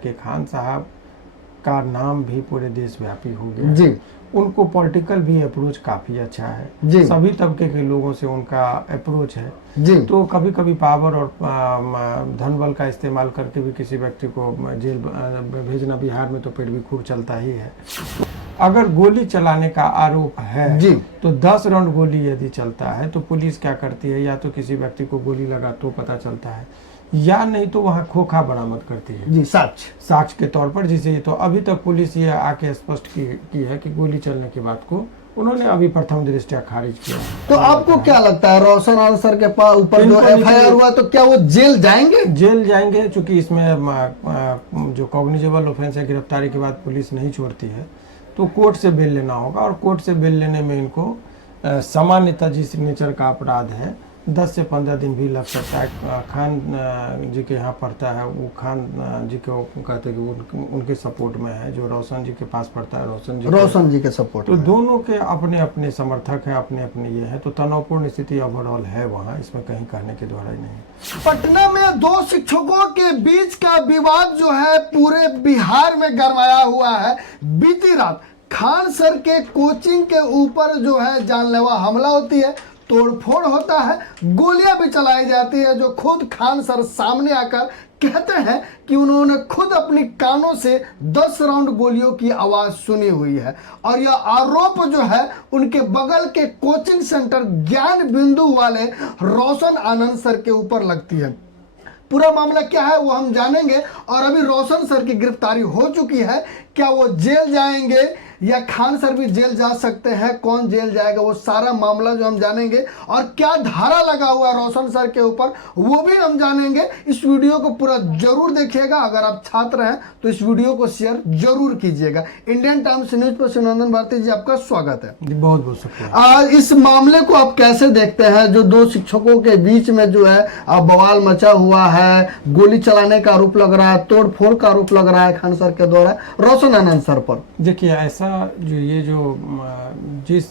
कि खान साहब का नाम भी पूरे देशव्यापी हो गया जी। उनको पॉलिटिकल भी अप्रोच काफ़ी अच्छा है जी। सभी तबके के लोगों से उनका अप्रोच है जी। तो कभी कभी पावर और धन बल का इस्तेमाल करके भी किसी व्यक्ति को जेल भेजना बिहार में तो फिर भी खूब चलता ही है। अगर गोली चलाने का आरोप है जी। तो 10 राउंड गोली यदि चलता है तो पुलिस क्या करती है, या तो किसी व्यक्ति को गोली लगा तो पता चलता है, या नहीं तो वहाँ खोखा बरामद करती है जी, साक्ष्य के तौर पर, जिसे तो अभी तक पुलिस ये आके स्पष्ट की है कि गोली चलने की बात को उन्होंने अभी प्रथम दृष्टया खारिज किया। तो आपको क्या लगता है रोशन आंसर के ऊपर जो एफआईआर हुआ तो क्या वो जेल जाएंगे? जेल जाएंगे, चूंकि इसमें जो कॉग्निजेबल ऑफेंस है, गिरफ्तारी के बाद पुलिस नहीं छोड़ती है, तो कोर्ट से बेल लेना होगा और कोर्ट से बेल लेने में इनको सामान्यतः जिस नेचर का अपराध है 10 से 15 दिन भी लग सकता है। खान जी के यहाँ पढ़ता है, वो खान जी को कहते हैं कि वो उनके सपोर्ट में है, जो रोशन जी के पास पढ़ता है रोशन जी के सपोर्ट तो में। दोनों के अपने अपने समर्थक हैं, अपने अपने ये है, तो तनावपूर्ण स्थिति ओवरऑल है वहाँ, इसमें कहीं कहने के द्वारा ही नहीं। पटना में दो शिक्षकों के बीच का विवाद जो है पूरे बिहार में गरमाया हुआ है। बीती रात खान सर के कोचिंग के ऊपर जो है जानलेवा हमला होती है, तोड़फोड़ होता है, गोलियां भी चलाई जाती है, जो खुद खान सर सामने आकर कहते हैं कि उन्होंने खुद अपनी कानों से 10 राउंड गोलियों की आवाज सुनी हुई है। और यह आरोप जो है उनके बगल के कोचिंग सेंटर ज्ञान बिंदु वाले रोशन आनंद सर के ऊपर लगती है। पूरा मामला क्या है वो हम जानेंगे। और अभी रोशन सर की गिरफ्तारी हो चुकी है, क्या वो जेल जाएंगे या खान सर भी जेल जा सकते हैं, कौन जेल जाएगा, वो सारा मामला जो हम जानेंगे। और क्या धारा लगा हुआ है रोशन सर के ऊपर वो भी हम जानेंगे। इस वीडियो को पूरा जरूर देखिएगा। अगर आप छात्र हैं तो इस वीडियो को शेयर जरूर कीजिएगा। इंडियन टाइम्स न्यूज पर शिवनंदन भारती जी आपका स्वागत है। बहुत बहुत शुक्रिया। इस मामले को आप कैसे देखते हैं, जो दो शिक्षकों के बीच में जो है बवाल मचा हुआ है, गोली चलाने का आरोप लग रहा है, तोड़फोड़ का आरोप लग रहा है खान सर के द्वारा रोशन आनंद सर पर। देखिए, ऐसा जिस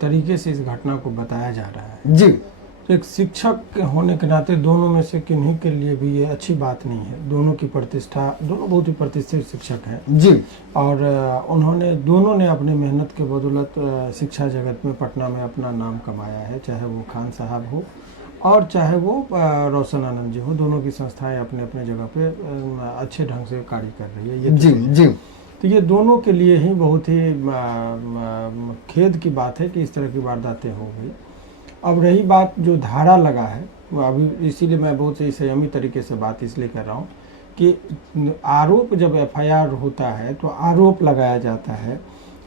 तरीके से इस घटना को बताया जा रहा है जी, तो एक शिक्षक होने के नाते दोनों में से किन्हीं के लिए भी ये अच्छी बात नहीं है। दोनों की प्रतिष्ठा, दोनों बहुत ही प्रतिष्ठित शिक्षक हैं जी, और दोनों ने अपने मेहनत के बदौलत शिक्षा जगत में पटना में अपना नाम कमाया है, चाहे वो खान साहब हो और चाहे वो रोशन आनंद जी हो। दोनों की संस्थाएं अपने अपने जगह पे अच्छे ढंग से कार्य कर रही है। ये जी जी, तो ये दोनों के लिए ही बहुत ही खेद की बात है कि इस तरह की वारदातें हो गई। अब रही बात जो धारा लगा है, अभी इसीलिए मैं बहुत ही संयमी तरीके से बात इसलिए कर रहा हूँ कि आरोप जब एफआईआर होता है तो आरोप लगाया जाता है,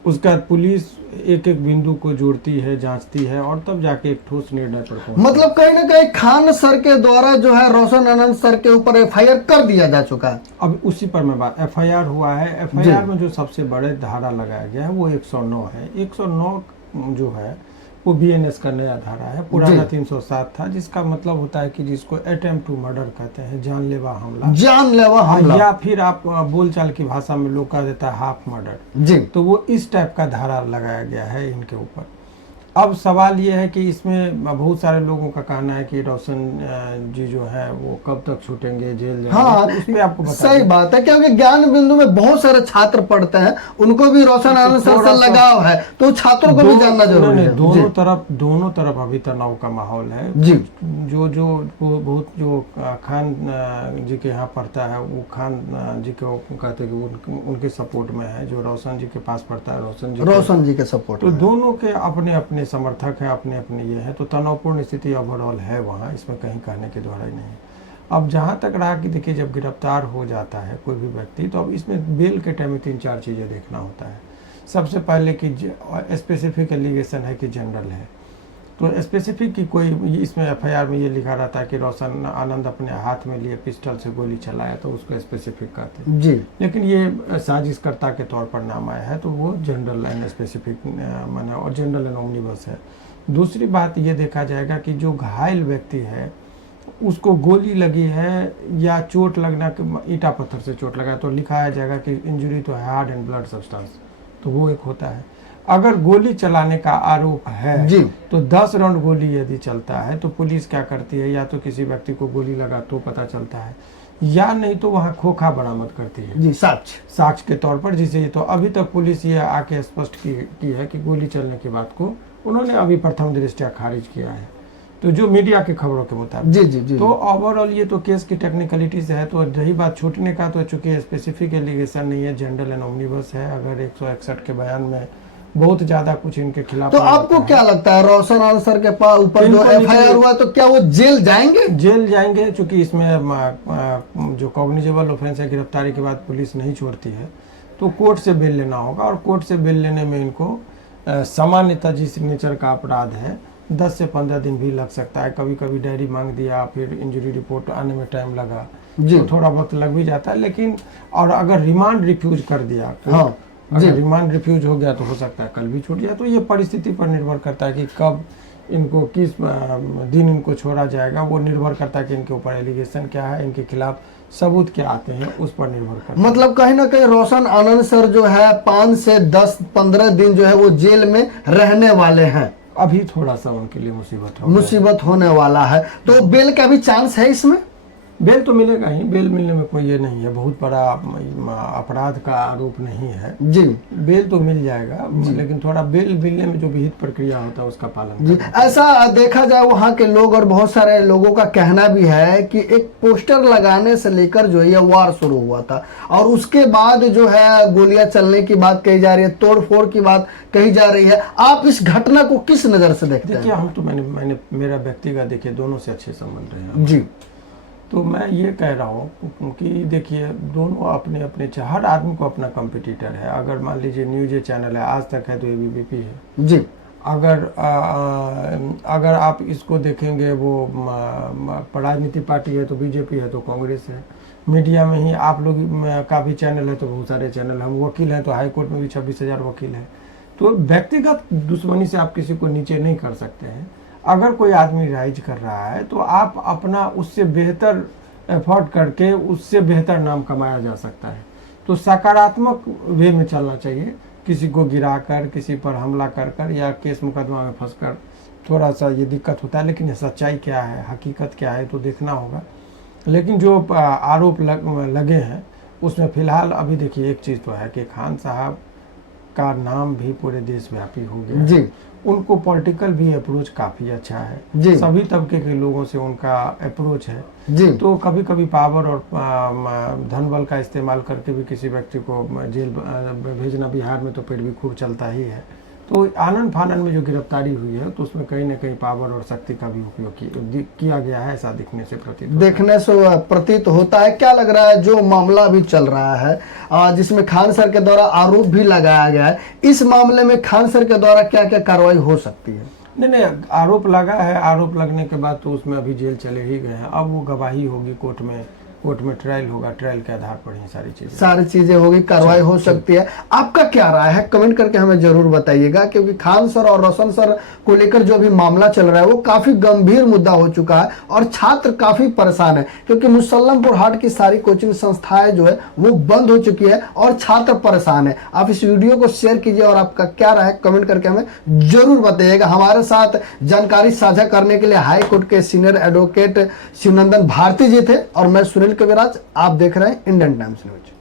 उसके बाद पुलिस एक एक बिंदु को जोड़ती है, जांचती है और तब जाके एक ठोस निर्णय पर पहुंचती है। मतलब कहीं ना कहीं खान सर के द्वारा जो है रोशन आनंद सर के ऊपर एफआईआर कर दिया जा चुका है। अब उसी पर मैं बात, एफआईआर हुआ है। एफआईआर में जो सबसे बड़े धारा लगाया गया है वो 109 है। 109 जो है वो बीएनएस का नया धारा है, पुराना 307 था, जिसका मतलब होता है कि जिसको अटेम्प्ट टू मर्डर कहते हैं, जानलेवा हमला, या फिर आप बोलचाल की भाषा में लोग कह देता है हाफ मर्डर जी। तो वो इस टाइप का धारा लगाया गया है इनके ऊपर। अब सवाल ये है कि इसमें बहुत सारे लोगों का कहना है कि रोशन जी जो है वो कब तक छूटेंगे, जेल जाएंगे। हाँ, तो उसमें आपको सही बात है, क्योंकि ज्ञान बिंदु में बहुत सारे छात्र पढ़ते हैं, उनको भी रोशन आनंद सर से लगाव है, तो छात्रों को भी जानना जरूरी है। दोनों तरफ अभी तनाव का माहौल है जी। जो खान जी के यहाँ पढ़ता है, वो खान जी को कहते हैं कि वो उनके सपोर्ट में है, जो रोशन जी के पास पढ़ता है रोशन जी के सपोर्ट। तो दोनों के अपने अपने समर्थक हैं, अपने अपने ये है, तो तनावपूर्ण स्थिति ओवरऑल है वहाँ, इसमें कहीं कहने के द्वारा ही नहीं है। अब जहाँ तक रहा कि देखिए, जब गिरफ्तार हो जाता है कोई भी व्यक्ति तो अब इसमें बेल के टाइम में 3-4 चीज़ें देखना होता है। सबसे पहले कि स्पेसिफिक एलिगेशन है कि जनरल है, तो स्पेसिफिक की कोई, इसमें एफआईआर में ये लिखा रहता है कि रोशन आनंद अपने हाथ में लिए पिस्टल से गोली चलाया, तो उसको स्पेसिफिक कहते हैं जी। लेकिन ये साजिशकर्ता के तौर पर नाम आया है तो वो जनरल एंड स्पेसिफिक माना, और जनरल एंड ओमनिबस है। दूसरी बात ये देखा जाएगा कि जो घायल व्यक्ति है उसको गोली लगी है या चोट लगना, ईंटा पत्थर से चोट लगा, तो लिखाया जाएगा कि इंजरी तो है हार्ड एंड ब्लड सब्सटेंस, तो वो एक होता है। अगर गोली चलाने का आरोप है जी, तो 10 राउंड गोली यदि चलता है तो पुलिस क्या करती है, या तो किसी व्यक्ति को गोली लगा तो पता चलता है, या नहीं तो वहाँ खोखा बरामद करती है जी, साक्ष्य के तौर पर, जिसे ये तो अभी तक पुलिस ये आके स्पष्ट की है कि गोली चलने की बात को उन्होंने अभी प्रथम दृष्टया खारिज किया है, तो जो मीडिया की खबरों के मुताबिक। जी जी जी। तो ओवरऑल ये तो केस की टेक्निकलिटीज है। तो रही बात छूटने का, तो चूंकि स्पेसिफिक एलिगेशन नहीं है, जनरल एंड ओमनिबस है, अगर 161 के बयान में बहुत ज्यादा कुछ इनके खिलाफ। तो आपको क्या लगता है रोशन आंसर के ऊपर जो एफआईआर हुआ तो क्या वो जेल जाएंगे? जेल जाएंगे, चूंकि इसमें जो कॉग्निजेबल ऑफेंस है, गिरफ्तारी के बाद पुलिस नहीं छोड़ती है, तो कोर्ट से बेल लेना होगा, और कोर्ट से बेल लेने में इनको सामान्यतः जिस सिग्नेचर का अपराध है 10 से 15 दिन भी लग सकता है। कभी कभी डायरी मांग दिया, फिर इंजरी रिपोर्ट आने में टाइम लगा, तो थोड़ा वक्त लग भी जाता है। लेकिन और अगर रिमांड रिफ्यूज कर दिया, हाँ, अगर रिमांड रिफ्यूज हो गया तो हो सकता है कल भी छूट जाए। तो ये परिस्थिति पर निर्भर करता है कि कब इनको, किस दिन इनको छोड़ा जाएगा, वो निर्भर करता है कि इनके ऊपर एलिगेशन क्या है, इनके खिलाफ सबूत क्या आते हैं, उस पर निर्भर करता है। मतलब कहीं ना कहीं रोशन आनंद सर जो है 5 से 10-15 दिन जो है वो जेल में रहने वाले हैं। अभी थोड़ा सा उनके लिए मुसीबत होने वाला है। तो बेल का भी चांस है इसमें? बेल तो मिलेगा ही, बेल मिलने में कोई ये नहीं है, बहुत बड़ा अपराध का आरोप नहीं है जी। बेल तो मिल जाएगा, लेकिन थोड़ा बेल मिलने में जो विहित प्रक्रिया होता है उसका पालन जी। ऐसा देखा जाए वहाँ के लोग और बहुत सारे लोगों का कहना भी है कि एक पोस्टर लगाने से लेकर जो है ये वार शुरू हुआ था, और उसके बाद जो है गोलियां चलने की बात कही जा रही है, तोड़फोड़ की बात कही जा रही है। आप इस घटना को किस नजर से देखते हैं? देखिए, हम तो मैंने मेरा व्यक्तिगत देखिए दोनों से अच्छे संबंध रहे हैं जी। तो मैं ये कह रहा हूँ कि देखिए दोनों अपने अपने, हर आदमी को अपना कॉम्पिटिटर है। अगर मान लीजिए न्यूज चैनल है, आज तक है तो एबीवीपी है जी। अगर आप इसको देखेंगे, वो राजनीति पार्टी है तो बीजेपी है तो कांग्रेस है। मीडिया में ही आप लोग का भी चैनल है तो बहुत सारे चैनल, हम वकील हैं तो हाई कोर्ट में भी 26,000 वकील हैं। तो व्यक्तिगत दुश्मनी से आप किसी को नीचे नहीं कर सकते हैं। अगर कोई आदमी राइज कर रहा है तो आप अपना उससे बेहतर एफर्ट करके उससे बेहतर नाम कमाया जा सकता है। तो सकारात्मक वे में चलना चाहिए, किसी को गिराकर, किसी पर हमला कर या केस मुकदमा में फंसकर थोड़ा सा ये दिक्कत होता है। लेकिन सच्चाई क्या है, हकीकत क्या है, तो देखना होगा। लेकिन जो आरोप लगे हैं उसमें फिलहाल अभी देखिए एक चीज़ तो है कि खान साहब का नाम भी पूरे देशव्यापी हो गया जी। उनको पॉलिटिकल भी अप्रोच काफ़ी अच्छा है जी। सभी तबके के लोगों से उनका अप्रोच है जी। तो कभी कभी पावर और धन बल का इस्तेमाल करके भी किसी व्यक्ति को जेल भेजना बिहार में तो फिर भी खूब चलता ही है। तो आनन फानन में जो गिरफ्तारी हुई है तो उसमें कहीं ना कहीं पावर और शक्ति का भी उपयोग किया गया है, ऐसा देखने से प्रतीत होता है। क्या लग रहा है जो मामला भी चल रहा है जिसमें खान सर के द्वारा आरोप भी लगाया गया है, इस मामले में खान सर के द्वारा क्या क्या कार्रवाई हो सकती है? नहीं, आरोप लगा है, आरोप लगने के बाद तो उसमें अभी जेल चले ही गए हैं। अब वो गवाही होगी कोर्ट में ट्रायल होगा, ट्रायल के आधार पर ही सारी चीजें होगी, कार्रवाई हो सकती है। आपका क्या राय है कमेंट करके हमें जरूर बताइएगा, क्योंकि खान सर और रोशन सर को लेकर जो भी मामला चल रहा है वो काफी गंभीर मुद्दा हो चुका है और छात्र काफी परेशान है, क्योंकि मुसल्लमपुर हाट की सारी कोचिंग संस्थाएं जो है वो बंद हो चुकी है और छात्र परेशान है। आप इस वीडियो को शेयर कीजिए और आपका क्या राय है कमेंट करके हमें जरूर बताइएगा। हमारे साथ जानकारी साझा करने के लिए हाई कोर्ट के सीनियर एडवोकेट शिवनंदन भारती जी थे और मैं सुनील कविराज। आप देख रहे हैं इंडियन टाइम्स न्यूज।